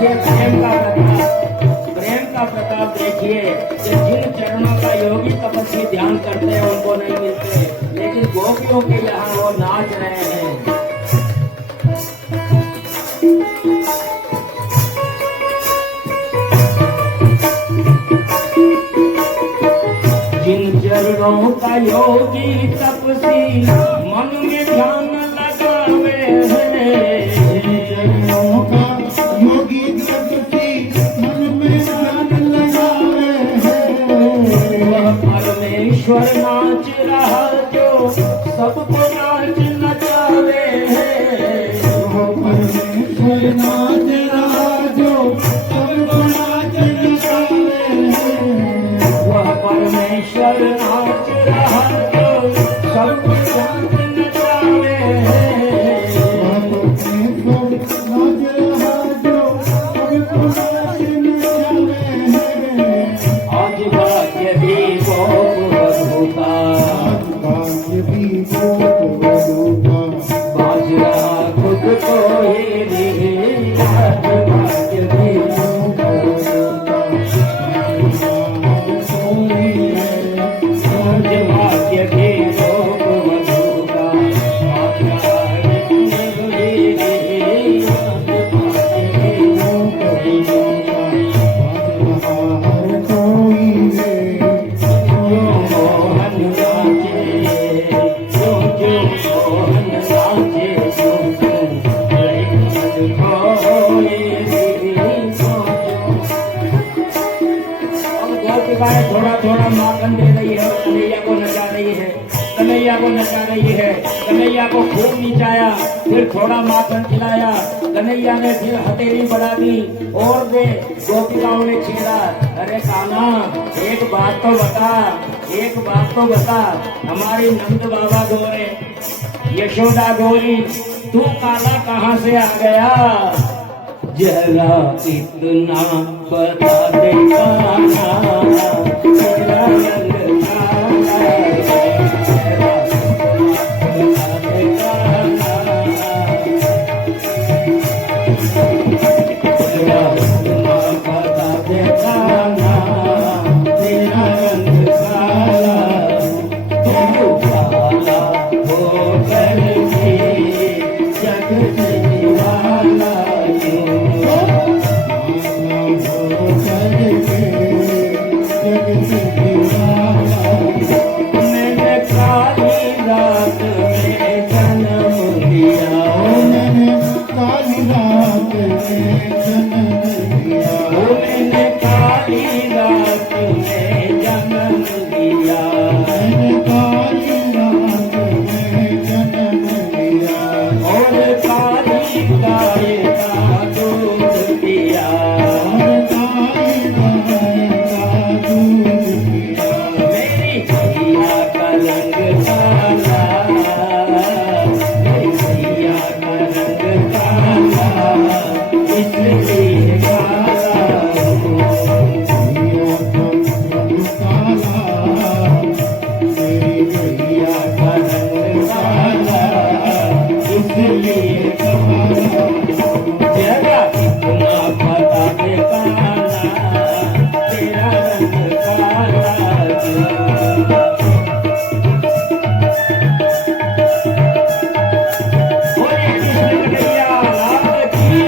देखिए प्रेम का प्रताप देखिए कि जिन चरणों का योगी तपस्वी ध्यान करते हैं उनको नहीं मिलते, लेकिन गोपियों के यहाँ वो नाच रहे हैं। जिन चरणों का योगी तपस्वी मन में ध्यान लगावे हैं, चरणों का योगी तपस्वी मन में ध्यान लगावे हैं। वह परमेश्वर नाच रहा जो सबको नाच नचावे हैं। वह परमेश्वर नाच रहा जो सबको नाच नचावे हैं। वह परमेश्वर नाच रहा जो सबको नाच नचावे हैं। वह परमेश्वर नाच रहा जो सबको नाच नचावे हैं। आज भाग्य भी बहुत होता, भाग्य भी बहुत होगा। बाजरा खुद को ही नहीं, आज भाग्य भी बहुत होता। आज भाग्य भी बहुत होता, बाजरा खुद को ही नहीं, आज भाग्य भी बहुत होता। मोहन नाचे जो मोहन नाचे जो गोपिकाएं थोड़ा थोड़ा माखन दे रही है, कन्हैया को नचा रही है, कन्हैया को नचा रही है। कन्हैया को खूब निचाया, फिर थोड़ा माखन खिलाया। कन्हैया ने फिर हथेली बढ़ा दी और वे गोपिकाओं ने छेड़ा, अरे कान्हा एक बात तो बता, एक बात तो बता, हमारी नंद बाबा गोरे, यशोदा गोरी, तू काला कहाँ से आ गया? जरा इतना बता दे कान्हा, तेरा रंग काला है, जरा बता दे कान्हा, तेरा रंग बता दे कान्हा, तेरा रंग काला, तू काला होकर भी जग से निवाला क्यों? मैंने काली रात में जन्म लिया, मैंने काली रात में जन्म लिया। मैंने काली रात में जन्म लिया, मैंने काली रात में जन्म लिया। और काली गाय का दूध पिया, और काली गाय का दूध पिया। मेरी गैया का रंग काला, मेरी गैया का रंग काला, इसलिए काला गैया का रंग काला, मेरी गैया का रंग काला, इसलिए काला। जरा इतना पता दे कान्हा, तेरा रंग काला क्यों? बोले कृष्ण कन्हैया लाल की।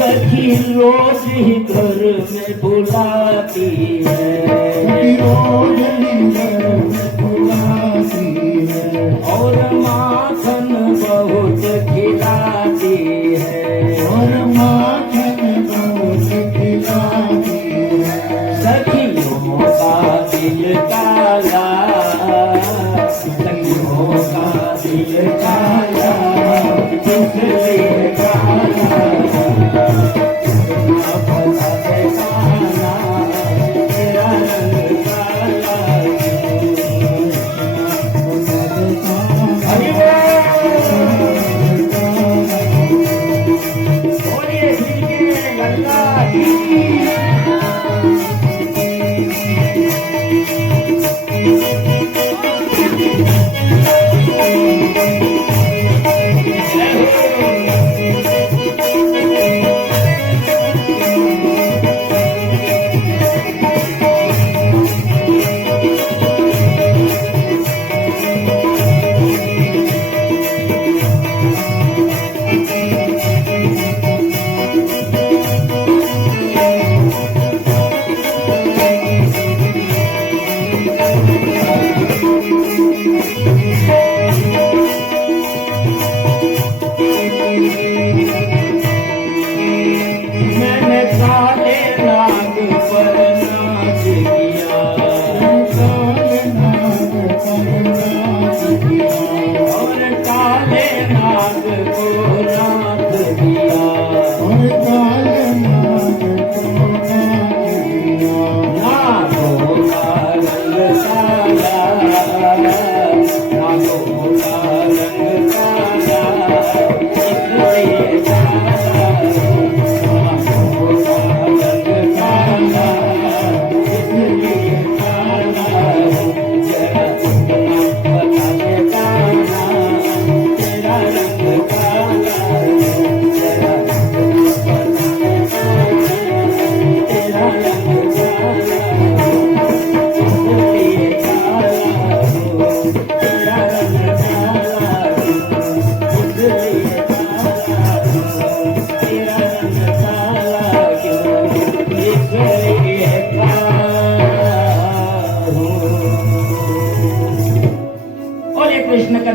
सखी रोज ही घर में बुलाती है, रोज नींदर बुलाती है। और माखन बहुत खिलाती है, और माखन बहुत खिलाती है। सखियों का दिल काला, सखियों का दिल काला, इसलिए काला। तेरा रंग काला,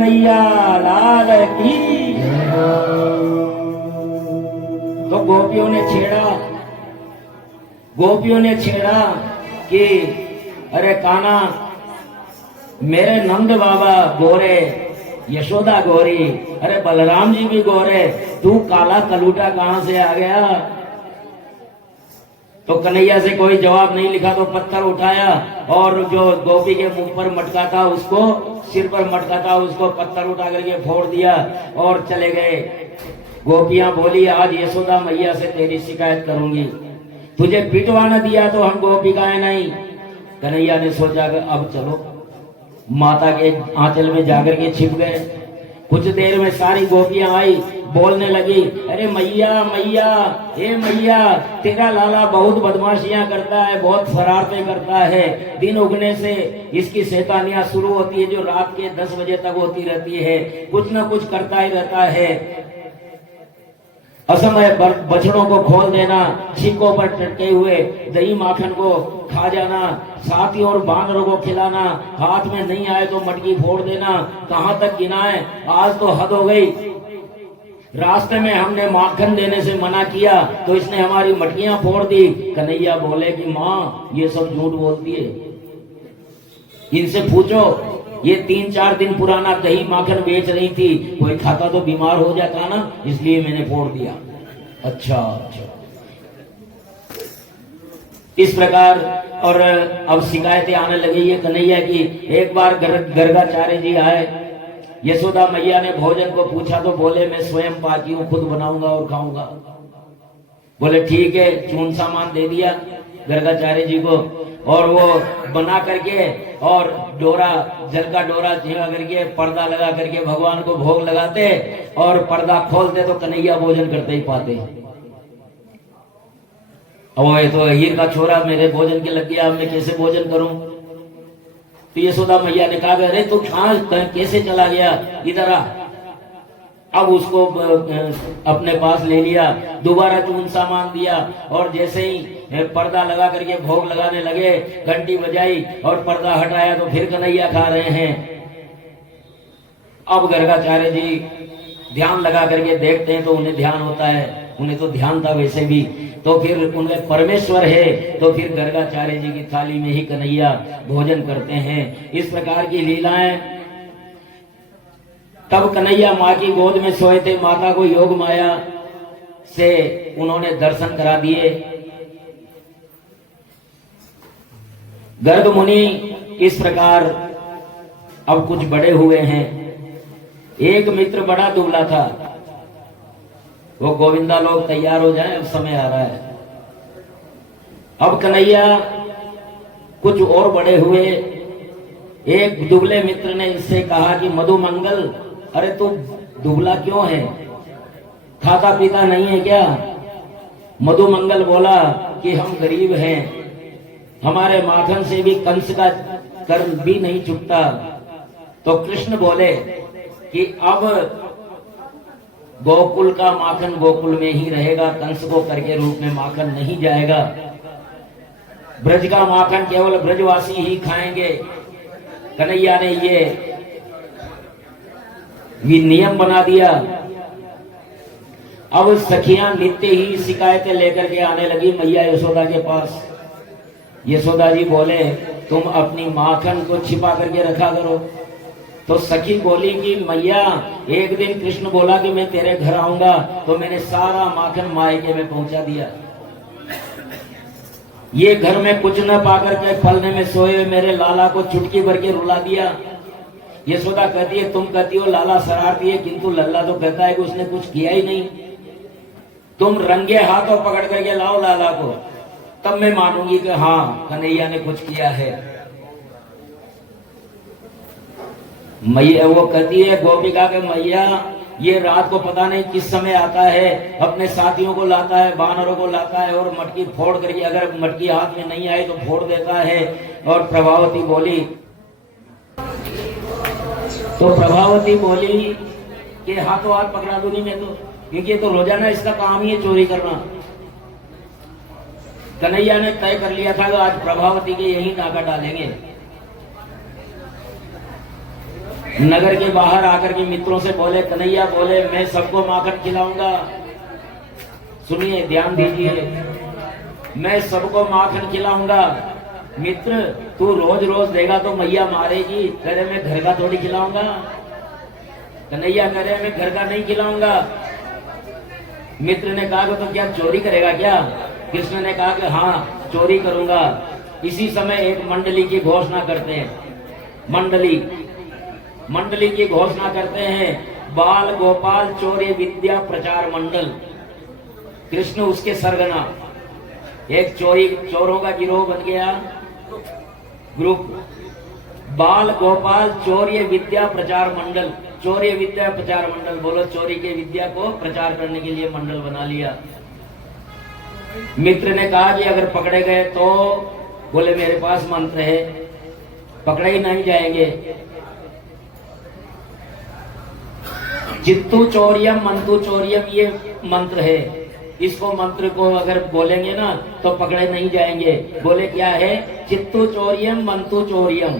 कन्हैया लाल की। तो गोपियों ने छेड़ा कि अरे काना, मेरे नंद बाबा गोरे, यशोदा गोरी, अरे बलराम जी भी गोरे, तू काला कलूटा कहां से आ गया? तो कन्हैया से कोई जवाब नहीं लिखा, तो पत्थर उठाया और जो गोपी के मुंह पर मटका था उसको, सिर पर मटका था उसको पत्थर उठा करके फोड़ दिया और चले गए। गोपियां बोली आज यशोदा मैया से तेरी शिकायत करूंगी, तुझे पिटवा न दिया तो हम गोपिकाएं नहीं। कन्हैया ने सोचा कि अब चलो, माता के आंचल में जाकर के छिप गए। कुछ देर में सारी गोपियां आई, बोलने लगी, अरे मैया मैया, हे मैया, तेरा लाला बहुत बदमाशियां करता है, बहुत शरारतें करता है। दिन उगने से इसकी शैतानियां शुरू होती है जो रात के 10 बजे तक होती रहती है, कुछ न कुछ करता ही रहता है। असमय बछड़ों को खोल देना, छीकों पर टटके हुए दही माखन को खा जाना, साथी और बानरों को खिलाना, हाथ में नहीं आए तो मटकी फोड़ देना। कहां तक गिनाए, आज तो हद हो गई। रास्ते में हमने माखन देने से मना किया तो इसने हमारी मटकियां फोड़ दी। कन्हैया बोले कि माँ ये सब झूठ बोलती है, इनसे पूछो, ये 3-4 दिन पुराना दही माखन बेच रही थी, कोई खाता तो बीमार हो जाता ना, इसलिए मैंने फोड़ दिया। अच्छा अच्छा, इस प्रकार। और अब शिकायतें आने लगी है कन्हैया की। एक बार गर्गाचार्य जी आए, यशोदा मैया ने भोजन को पूछा तो बोले मैं स्वयं पाकी हूं, खुद बनाऊंगा और खाऊंगा। बोले ठीक है, चून सामान दे दिया गर्गाचार्य जी को और वो बना करके और डोरा, जल का डोरा झेड़ा करके पर्दा लगा करके भगवान को भोग लगाते और पर्दा खोलते तो कन्हैया भोजन करते ही पाते। अब ये तो हीर का छोरा मेरे भोजन के लग गया, अब मैं कैसे भोजन करूं? तो यशोदा मैया ने कहा अरे तू कहां कैसे चला गया, इधर आ। अब उसको अपने पास ले लिया, दोबारा चून सामान दिया और जैसे ही पर्दा लगा करके भोग लगाने लगे, घंटी बजाई और पर्दा हटाया तो फिर कन्हैया खा रहे हैं। अब गर्गाचार्य जी ध्यान लगा करके देखते हैं तो उन्हें ध्यान होता है, उन्हें तो ध्यान था वैसे भी, तो फिर उनमें परमेश्वर है, तो फिर गर्गाचार्य जी की थाली में ही कन्हैया भोजन करते हैं। इस प्रकार की लीलाएं। तब कन्हैया माँ की गोद में सोए थे, माता को योग माया से उन्होंने दर्शन करा दिए। गर्ग मुनि इस प्रकार अब कुछ बड़े हुए हैं। एक मित्र बड़ा दुबला था, वो गोविंदा लोग तैयार हो जाएं, अब समय आ रहा है। अब कन्हैया कुछ और बड़े हुए। एक दुबले मित्र ने इससे कहा कि मधुमंगल, अरे तू दुबला क्यों है, खाता पीता नहीं है क्या? मधुमंगल बोला कि हम गरीब हैं, हमारे माखन से भी कंस का कर भी नहीं चुकता। तो कृष्ण बोले कि अब गोकुल का माखन गोकुल में ही रहेगा, कंस को कर के रूप में माखन नहीं जाएगा। ब्रज का माखन केवल ब्रजवासी ही खाएंगे। कन्हैया ने ये नियम बना दिया। अब सखियां नित्य ही शिकायतें लेकर के आने लगी मैया यशोदा के पास। यशोदा जी बोले तुम अपनी माखन को छिपा करके रखा करो। तो सखी बोली कि मैया एक दिन कृष्ण बोला कि मैं तेरे घर आऊंगा, तो मैंने सारा माखन मायके में पहुंचा दिया। ये घर में कुछ न पाकर के फलने में सोए मेरे लाला को चुटकी भर के रुला दिया। यशोदा कहती है तुम कहती हो लाला शरारती है, किंतु लल्ला तो कहता है कि उसने कुछ किया ही नहीं। तुम रंगे हाथों पकड़ करके लाओ लाला को, तब मैं मानूंगी कि हाँ कन्हैया ने कुछ किया है। मैया वो कहती है गोपिका के मैया ये रात को पता नहीं किस समय आता है, अपने साथियों को लाता है, बानरों को लाता है और मटकी फोड़ करके, अगर मटकी हाथ में नहीं आई तो फोड़ देता है। और प्रभावती बोली कि हाथों हाथ पकड़ा दूंगी मैं तो, क्योंकि ये तो रोजाना इसका काम ही है चोरी करना। कन्हैया ने तय कर लिया था कि आज प्रभावती के यही नाका डालेंगे। नगर के बाहर आकर के मित्रों से बोले, कन्हैया बोले मैं सबको माखन खिलाऊंगा। सुनिए, ध्यान दीजिए, मैं सबको माखन खिलाऊंगा। मित्र, तू रोज रोज देगा तो मैया मारेगी। कह रहे मैं घर का थोड़ी खिलाऊंगा। कन्हैया कह रहे मैं घर का नहीं खिलाऊंगा। मित्र ने कहा तो क्या चोरी करेगा क्या? कृष्ण ने कहा कि हाँ चोरी करूंगा। इसी समय एक मंडली की घोषणा करते हैं। मंडली की घोषणा करते हैं, बाल गोपाल चौर्य विद्या प्रचार मंडल। कृष्ण उसके सरगना, एक चोरों का गिरोह बन गया, ग्रुप। बाल गोपाल चौर्य विद्या प्रचार मंडल, चौर्य विद्या प्रचार मंडल, बोलो चोरी के विद्या को प्रचार करने के लिए मंडल बना लिया। मित्र ने कहा कि अगर पकड़े गए तो? बोले मेरे पास मंत्र है, पकड़े ही नहीं जाएंगे। चित्तू चौर्यम मंतु चौर्यम, ये मंत्र है। इसको मंत्र को अगर बोलेंगे ना तो पकड़े नहीं जाएंगे। बोले क्या है? चित्तू चौर्यम मंतु चौर्यम,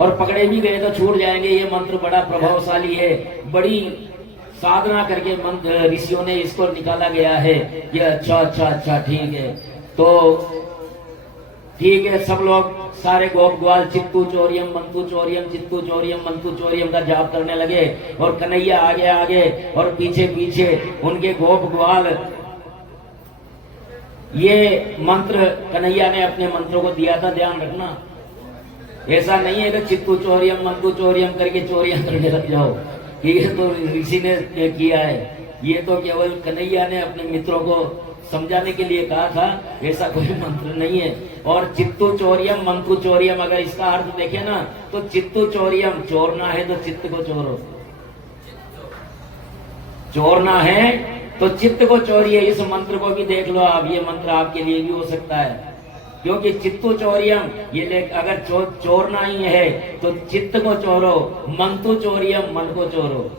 और पकड़े भी गए तो छूट जाएंगे। ये मंत्र बड़ा प्रभावशाली है, बड़ी साधना करके मंत्र ऋषियों ने इसको निकाला गया है। ये अच्छा ठीक है। तो ठीक है, सब लोग सारे गोप ग्वाल चित्तू चौर्यम मंतु चौर्यम चित्तू चौर्यम मंतु चौर्यम का जाप करने लगे। और कन्हैया आगे आगे और पीछे पीछे उनके गोप ग्वाल। ये मंत्र कन्हैया ने अपने मंत्रों को दिया था, ध्यान रखना। ऐसा नहीं है कि चित्तू चौर्यम मंतु चौर्यम करके चोरियां करने लग जाओ, ये तो ऋषि ने किया है। ये तो केवल कन्हैया ने अपने मित्रों को समझाने के लिए कहा था, ऐसा कोई मंत्र नहीं है। और चित्तू चौर्यम मंतु चौर्यम, अगर इसका अर्थ देखे ना तो चित्तू चौर्यम, चोरना है तो चित्त को चोरो, चोरना है तो चित्त को चोरिए। इस मंत्र को भी देख लो आप, ये मंत्र आपके लिए भी हो सकता है। क्योंकि चित्तू चौर्यम, ये अगर चोरना ही है तो चित्त को चोरो, मंतु चौर्यम मन को चोरो।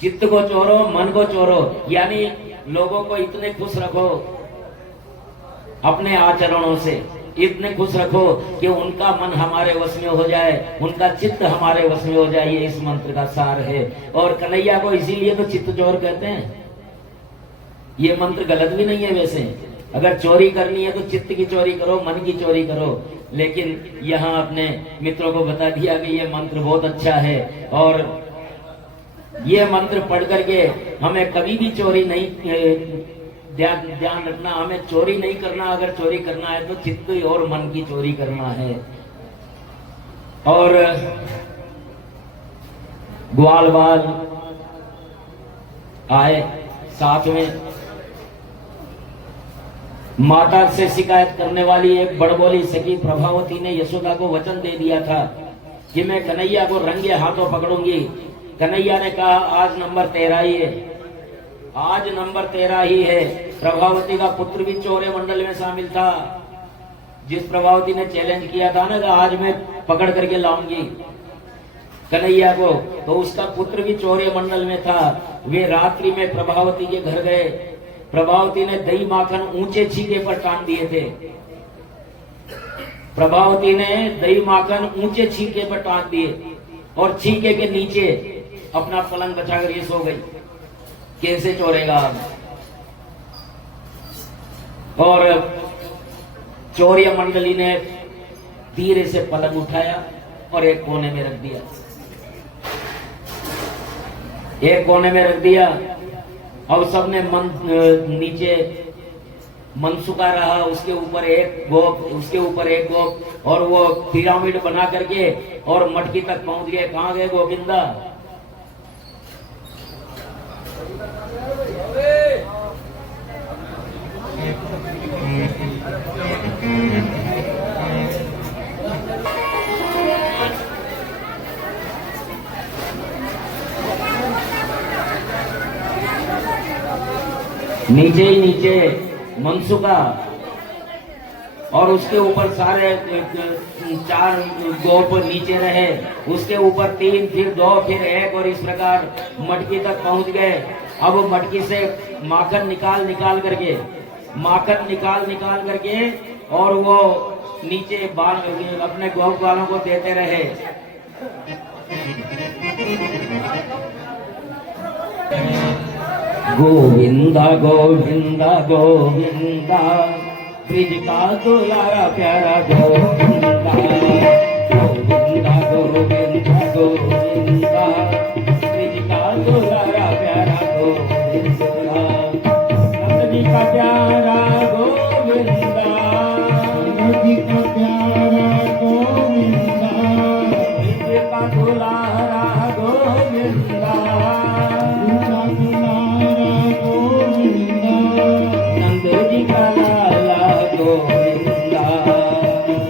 चित्त को चोरो, मन को चोरो, यानी लोगों को इतने खुश रखो अपने आचरणों से, इतने खुश रखो कि उनका मन हमारे वश में हो जाए, उनका चित्त हमारे वश में हो जाए। ये इस मंत्र का सार है। और कन्हैया को इसीलिए तो चित्त चोर कहते हैं। ये मंत्र गलत भी नहीं है वैसे। अगर चोरी करनी है तो चित्त की चोरी करो, मन की चोरी करो। लेकिन यहाँ अपने मित्रों को बता दिया कि ये मंत्र बहुत अच्छा है। और ये मंत्र पढ़ करके हमें कभी भी चोरी नहीं, ध्यान रखना, हमें चोरी नहीं करना। अगर चोरी करना है तो चित्त और मन की चोरी करना है। और ग्वाल बाल आए साथ में। माता से शिकायत करने वाली एक बड़बोली सखी प्रभावती ने यशोदा को वचन दे दिया था कि मैं कन्हैया को रंगे हाथों पकड़ूंगी। कन्हैया ने कहा आज नंबर 13 ही है, आज नंबर 13 ही है। प्रभावती का पुत्र भी चौर्य मंडल में शामिल था। जिस प्रभावती ने चैलेंज किया था ना कि आज मैं पकड़ करके लाऊंगी कन्हैया को, तो उसका पुत्र भी चौर्य मंडल में था। वे रात्रि में प्रभावती के घर गए। प्रभावती ने दही माखन ऊंचे छीके पर टांग दिए थे। प्रभावती ने दही माखन ऊंचे छीके पर टांग दिए और छीके के नीचे अपना पलंग बचाकर ये सो गई। कैसे चोरेगा? और चौर्य मंडली ने धीरे से पलंग उठाया और एक कोने में रख दिया, एक कोने में रख दिया। अब सबने नीचे मनसुका रहा, उसके ऊपर एक गोप, उसके ऊपर एक गोप, और वो पिरामिड बना करके और मटकी तक पहुंच गए। कहां गए गोविंदा? नीचे ही नीचे मनसुका, और उसके ऊपर सारे 4 गोप नीचे रहे, उसके ऊपर 3, फिर 2, फिर 1, और इस प्रकार मटकी तक पहुंच गए। अब मटकी से माखन निकाल करके, माखन निकाल करके और वो नीचे बाल अपने गोप वालों को देते रहे। गोविंदा गोविंदा गोविंदा ब्रिज का दुलारा प्यारा गोविंदा गोविंदा गोविंदा गोविंदा ब्रिज का दुलारा प्यारा गोविंदा नंद जी का प्यारा गोविंदा नदी का प्यारा गोविंदा ब्रिज का दुलारा गोविंदा उनका दुलारा गोविंदा नंद जी का लाला गोविंदा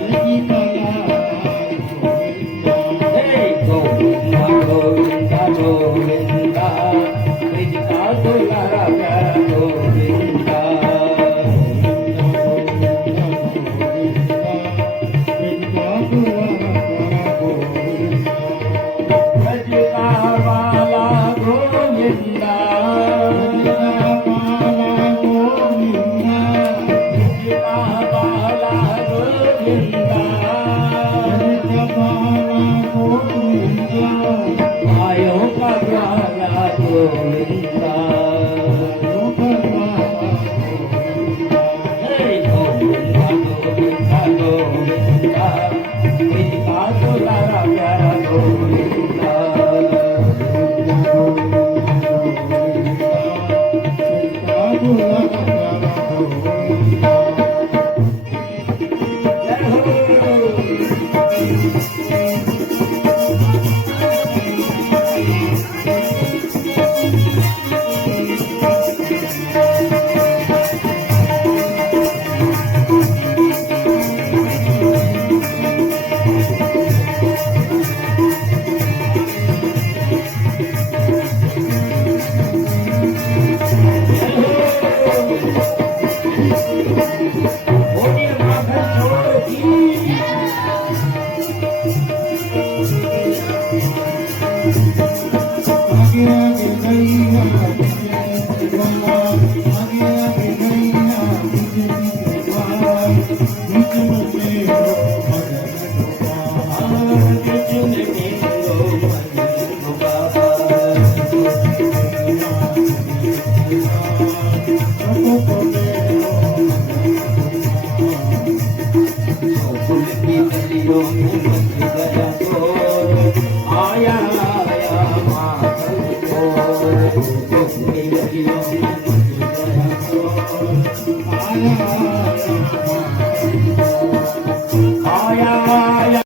नदी का लाला गोविंदा हे गोविंदा गोविंदा गोविंदा ब्रिज का दुलारा प्यारा गोविंदा ब्रज का वाला गोविंदा ब्रज का वाला गोविंदा आयो का प्यारा गोविंदा हे गोविंदा गोविंदा गोविंदा ब्रिज का दुलारा प्यारा गोविंदा जय हो बोलिए माखन चोर की आगे आगे नैया आगे आगे नैया बीच में अर्जुन के लो मन बाबा गोकुल की गलियों में मच गया शोर आया आया माखन चोर गोकुल की गलियों में मच गया शोर आया